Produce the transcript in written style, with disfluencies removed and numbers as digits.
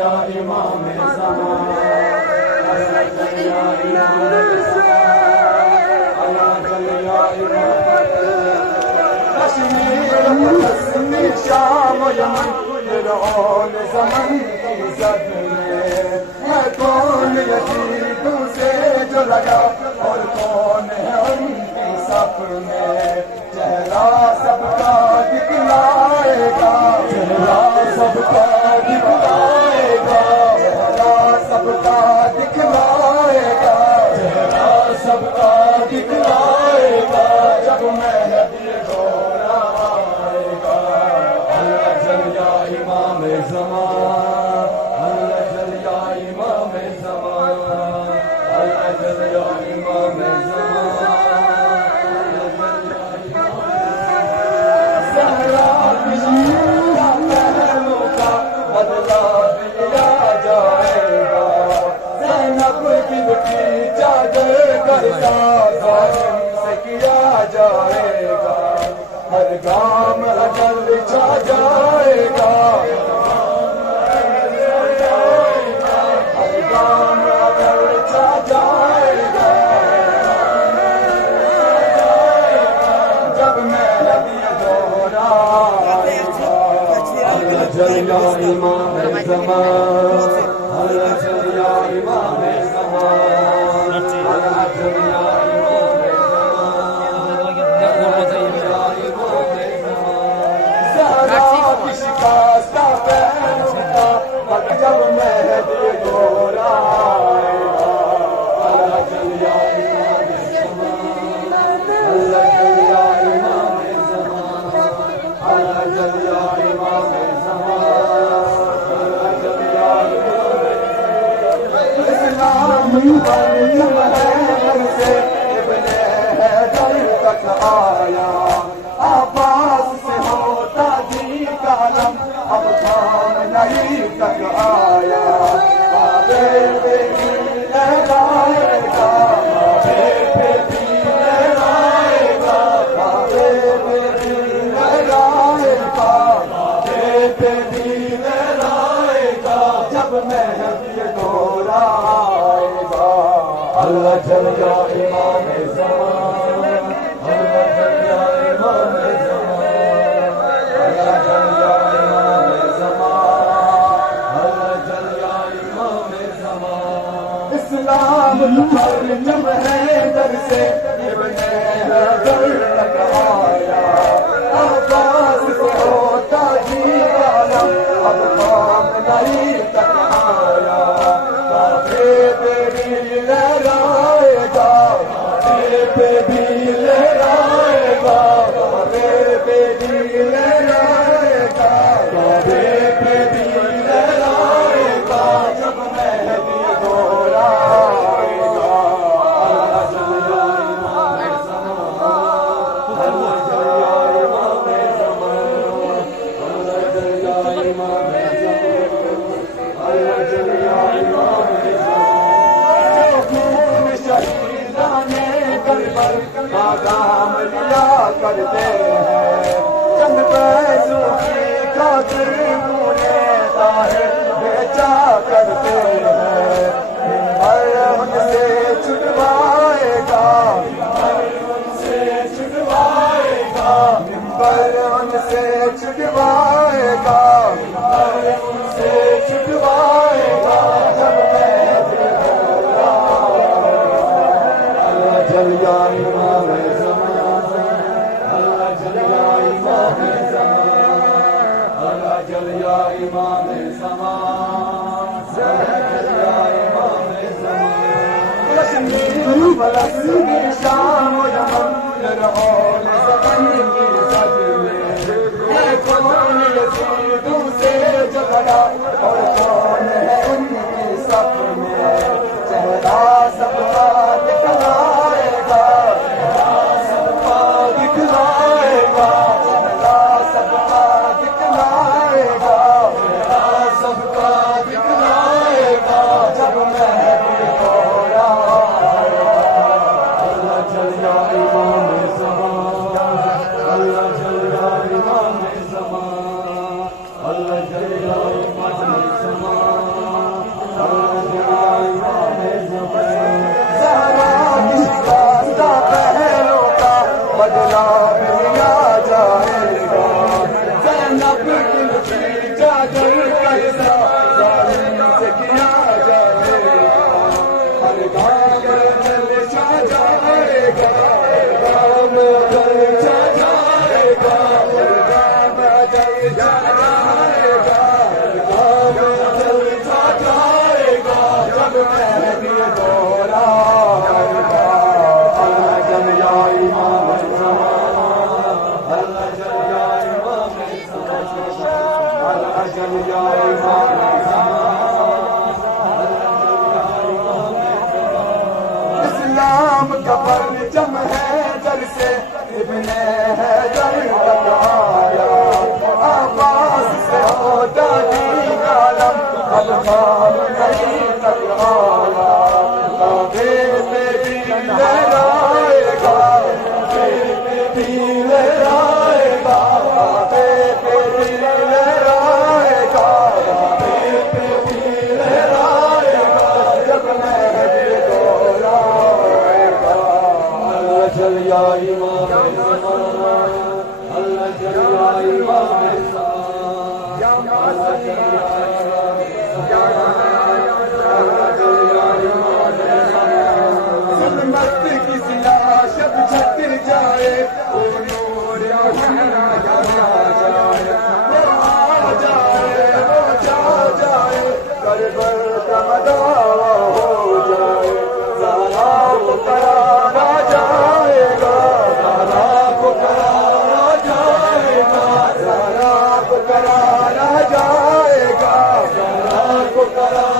یا امام زمان اللہ چل یا امام اللہ چل یا امام کشمیر فلسطین شام و یمن فرعون زمن کی زد میں ہے کون یزید سے جو لگا اور کون ہے ان کی صف میں چہرہ سب کا دکھلائے گا چہرہ سب کا دکھلائے گا چہرہ سب کا دکھلائے گا چہرہ سب کا دکھلائے گا جب مہدی گورا آئے گا اللہ چل یا امام زمان اللہ چل یا امام زمان اللہ چل یا امام زمان زہرا کی پہلو کا بدلا دیا جائے گا زینب کی مٹی چادر کرتا ظالم سے کیا جائے گا ہر گام اجل چھا جائے گا ہر گام اجل چھا جائے گا جب مہدی گورا آئے گا اللہ چل یا امام زمان اللہ چل یا امام زمان اللہ چل یا امام زہرا کی شکستہ پہلو کا پگ جب مہدی گورا آئے گا اللہ چل یا امام زمان اللہ چل یا امام زمان اللہ چل یا امام زمان اللہ چل یا اسلام پر جب حیدر سے ابن حیدر تک آیا عباس سے ہوتا جی کا علم اب خامنئی تک آیا بابے پہ بھی لہرائے گا بابے پہ بھی لہرائے گا بابے پہ بھی لہرائے گا بابے پہ بھی لہرائے گا جب مہدی گورا آئے گا اللہ چل یا امام زمان اللہ چل یا امام زمان اللہ چل یا امام زمان اللہ چل یا امام زمان اسلام پر جب حیدر سے ابن حیدر تک آیا عباس سے ہوتا جی عالم اب خامنئی تک آیا کعبے پہ بھی لہرائے گا کعبے پہ بھی لہرائے گا کعبے پہ بھی لہرائے گا کعبے پہ بھی لہرائے گا جب مہدی گورا آئے گا اللہ چل یا امام زمان اللہ چل یا امام زمان اللہ چل یا امام زمان اللہ چل یا امام زمان خون شہیدان کربل کا کام لیا کرتے ہیں چند پیسوں کی خاطر انہیں ظاہر بیچا کرتے ہیں ممبر ان سے چھٹوائے گا ممبر ان سے چھٹوائے گا ممبر ان سے چھٹوائے گا ممبر ان سے چھٹوائے گا جب مہدی گورا اللہ چل یا امام زمان اللہ چل یا امام زمان اللہ چل یا امام زمان اللہ چل یا امام زمان کشمیر فلسطین شام و یمن فرعون زمن کی زد میں ہے کون یزید سے جو لگا اور کون ہے ان کی صف میں چہرہ سب کا دکھلائے گا چہرہ سب کا دکھلائے گا چہرہ سب کا دکھلائے گا چہرہ سب کا دکھلائے گا جب مہدی گورا آئے گا اللہ چل یا امام زمان اللہ کام چل جائے گا کام چل جائے گا کام چل جائے گا کام چل جائے گا جب میں بھی دوڑا اللہ جل یا امام زمان اللہ جل یا امام زمان اللہ جل یا امام اسلام کا پرچم ہے در سے ابن حیدر تک آیا آواز سے ہوتا دین عالم الفاظ نہیں تک آیا کعبے پہ بھی لہرائے گا بھی لہرائے گا کعبے پہ بھی لہرائے گا کعبے پہ بھی لہرائے گا جب میں جل یا امام زمان اللہ جل یا امام زمان اللہ جل یا ظلمت کی لاش اب چھٹ جائے وہ نور وہ آ جائے وہ جا جائے کربل کا مداوا ہو جائے سارا کو کرانا جائے گا سارا کو کرانا جائے گا سارا کو کرانا جائے گا سارا کو کرانا